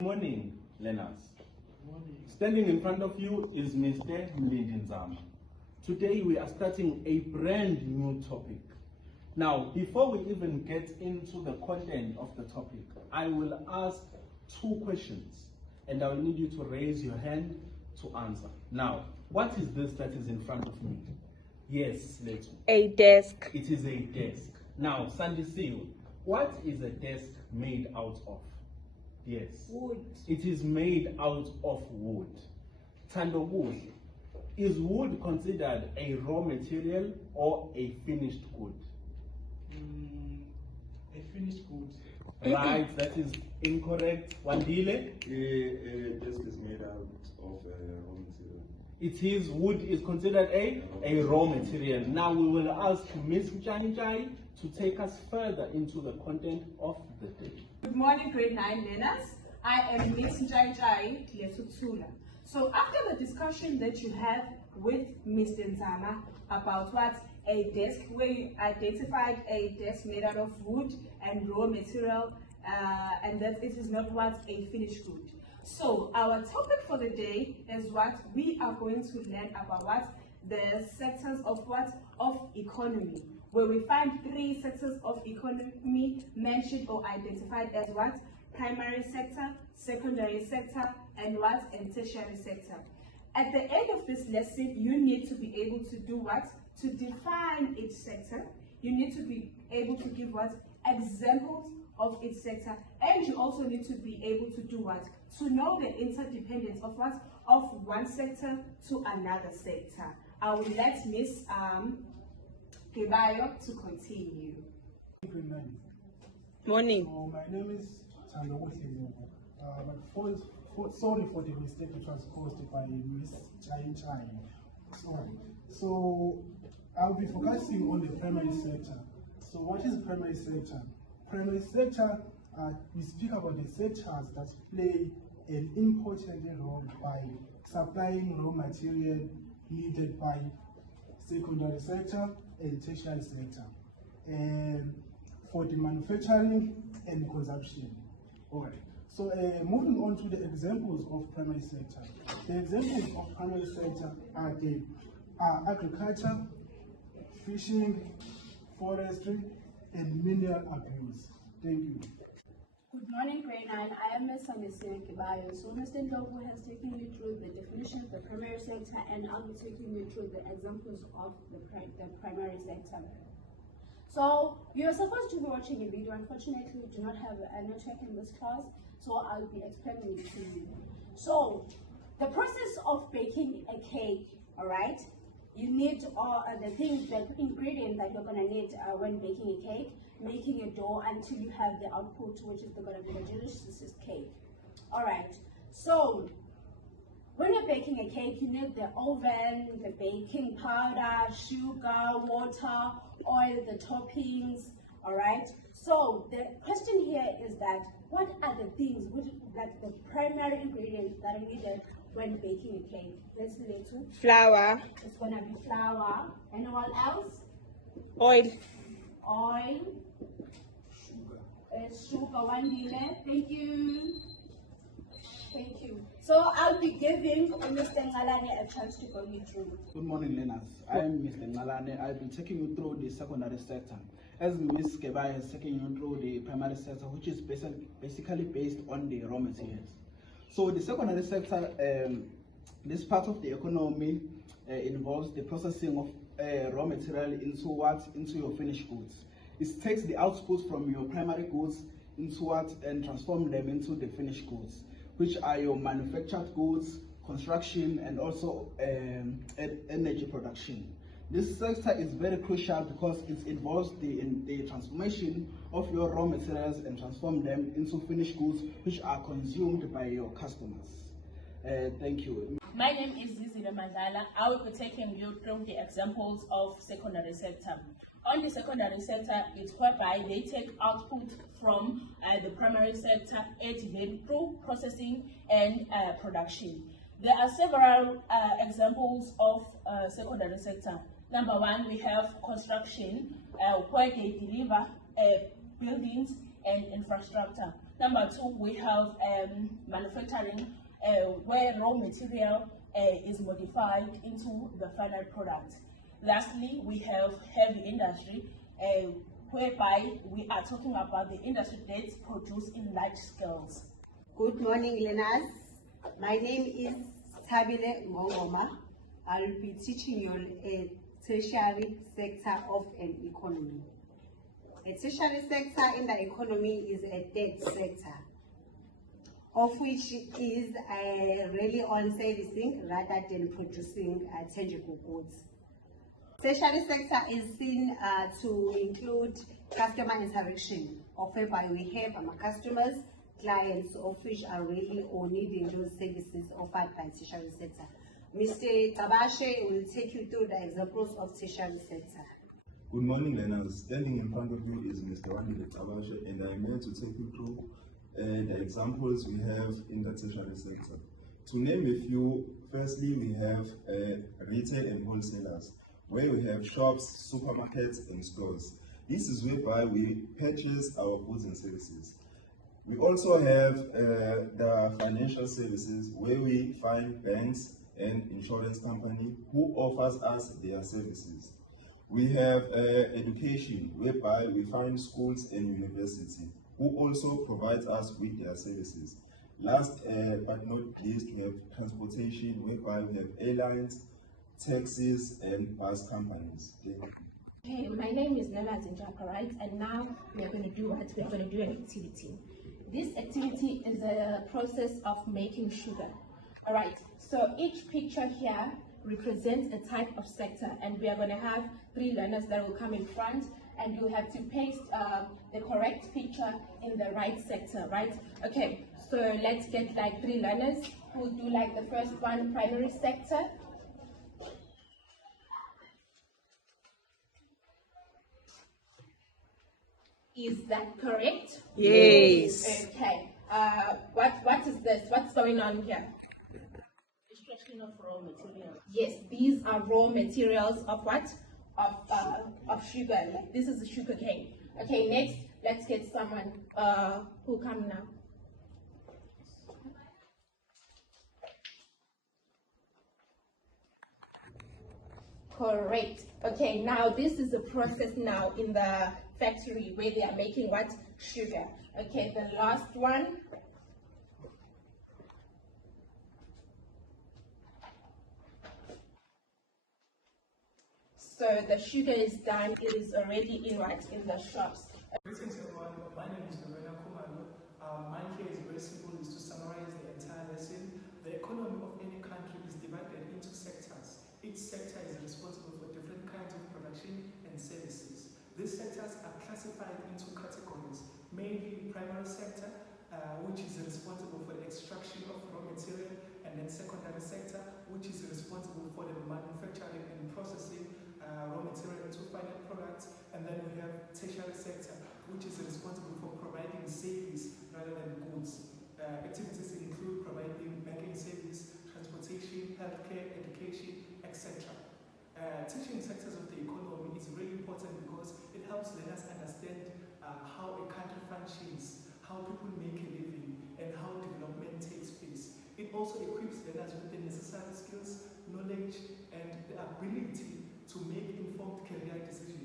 Good morning, learners. Standing in front of you is Mr. Mlindinzama. Today we are starting a brand new topic. Now, before we even get into the content of the topic, I will ask two questions and I will need you to raise your hand to answer. Now, what is this that is in front of me? Yes, let's. A desk. It is a desk. Now, Sandy Seal, what is a desk made out of? Yes. Wood. It is made out of wood. Tando wood. Is wood considered a raw material or a finished good? A finished good. Right, that is incorrect. Wandile? A desk is made out of raw material. It is, wood is considered a raw material. Now we will ask Miss Chai to take us further into the content of the day. Good morning, grade 9 learners. I am Miss Chai Letutsula. So after the discussion that you had with Mr. Nzama about what a desk, where you identified a desk made out of wood and raw material, and that it is not what a finished good. So our topic for the day is what we are going to learn about what the sectors of what of economy, where we find three sectors of economy mentioned or identified as what primary sector, secondary sector, and what and tertiary sector. At the end of this lesson, you need to be able to do what? To define each sector. You need to be able to give what? Examples of each sector, and you also need to be able to do what? To know the interdependence of what? Of one sector to another sector. I will let Miss Kebayo to continue. Good morning. Morning. My name is Tando. Sorry for the mistake which was caused by Miss Chai. Sorry. So I'll be focusing on the primary sector. So what is primary sector? Primary sector, we speak about the sectors that play an important role by supplying raw material needed by secondary sector and tertiary sector, and for the manufacturing and consumption. Alright. So moving on to the examples of primary sector. The examples of primary sector are agriculture, fishing, forestry, and mineral abuse. Thank you. Good morning, grade 9. I am Ms. Kebayo. So Mr. Ndlovu has taken you through the definition of the primary sector, and I'll be taking you through the examples of the primary sector. So you're supposed to be watching a video. Unfortunately, we do not have a network in this class, so I'll be explaining it to you. So the process of baking a cake, all right? You need the ingredient that you're gonna need when baking a cake, making a dough until you have the output, which is gonna be the delicious cake. All right. So when you're baking a cake, you need the oven, the baking powder, sugar, water, oil, the toppings. All right. So the question here is that what are the things that the primary ingredients that are needed when baking a cake? Let's relate to Flour. It's gonna be flour. Anyone else? Oil. Oil. Sugar. One delay. Thank you. Thank you. So I'll be giving Mr. Ngalane a chance to go you through. Good morning, learners. I am Mr. Ngalane. I'll be taking you through the secondary sector. As Ms. Kebai has taken you through the primary sector, which is basically based on the raw materials. So the secondary sector, this part of the economy involves the processing of raw material into your finished goods. It takes the output from your primary goods and transform them into the finished goods, which are your manufactured goods, construction, and also energy production. This sector is very crucial because it involves the transformation of your raw materials and transform them into finished goods which are consumed by your customers. Thank you. My name is Zizile Mandala. I will be taking you through the examples of secondary sector. On the secondary sector, it's whereby they take output from the primary sector, then through processing and production. There are several examples of secondary sector. Number one, we have construction, where they deliver buildings and infrastructure. Number two, we have manufacturing, where raw material is modified into the final product. Lastly, we have heavy industry, whereby we are talking about the industry that's produced in large scales. Good morning, learners. My name is Tabile Ngongoma. I'll be teaching you a tertiary sector of an economy. A tertiary sector in the economy is a third sector, of which is really on servicing rather than producing tangible goods. Tertiary sector is seen to include customer interaction, of whereby we have our customers, clients, of which are really or needing those services offered by tertiary sector. Mr. Tabashe will take you through the examples of tertiary sector. Good morning, learners. Standing in front of you is Mr. Wandile Tabashe, and I'm here to take you through the examples we have in the tertiary sector. To name a few, firstly, we have retail and wholesalers, where we have shops, supermarkets, and stores. This is whereby we purchase our goods and services. We also have the financial services, where we find banks and insurance company who offers us their services. We have education, whereby we find schools and university who also provide us with their services. Last but not least, we have transportation, whereby we have airlines, taxis, and bus companies. Hey, my name is Nella Zinjaka, right? And now we are going to do what? We are going to do an activity. This activity is a process of making sugar. All right, so each picture here represents a type of sector, and we are going to have 3 learners that will come in front, and you have to paste the correct picture in the right sector, right? Okay, so let's get like 3 learners who do like the first one, primary sector. Is that correct? Yes. Okay. What is this? What's going on here? Extraction of raw materials. Yes, these are raw materials of what? Of sugar. Like this is the sugar cane. Okay, next, let's get someone who come now. Correct. Okay, now this is the process now in the factory where they are making what? Sugar. Okay, the last one. So the sugar is done, it is already in what? In the shops. Greetings everyone, my name is Lorena Kumalo. Mine here is very simple, is to summarize the entire lesson. The economy of any country is divided into sectors. Each sector is responsible for different kinds of production and services. These sectors are classified into categories, mainly primary sector, which is responsible for the extraction of raw material, and then secondary sector, which is responsible for the manufacturing and processing raw material into final products, and then we have tertiary sector, which is responsible for providing service rather than goods. Activities include providing banking service, transportation, healthcare, education, etc. Teaching sectors of the economy is really important because it helps learners understand how a country functions, how people make a living, and how development takes place. It also equips learners with the necessary skills, knowledge, and the ability to make informed career decisions.